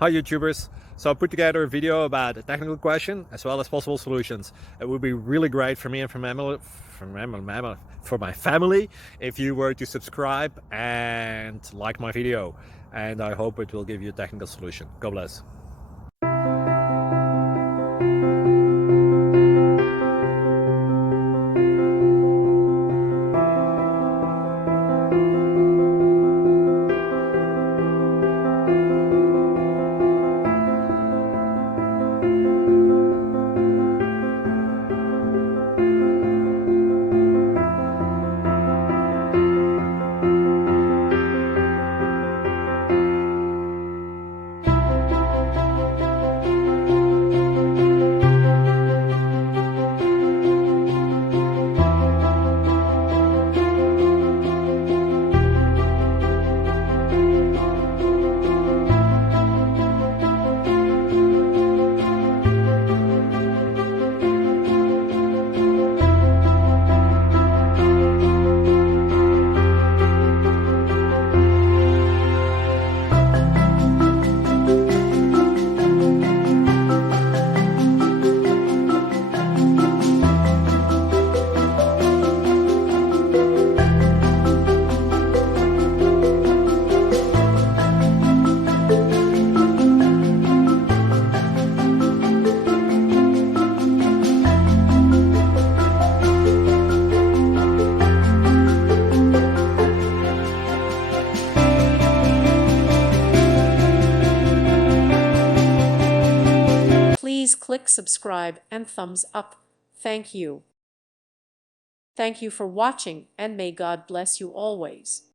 Hi YouTubers! So I put together a video about a technical question as well as possible solutions. It would be really great for me and for my family if you were to subscribe and like my video, and I hope it will give you a technical solution. God bless. Please click subscribe and thumbs up. Thank you. Thank you for watching, and may God bless you always.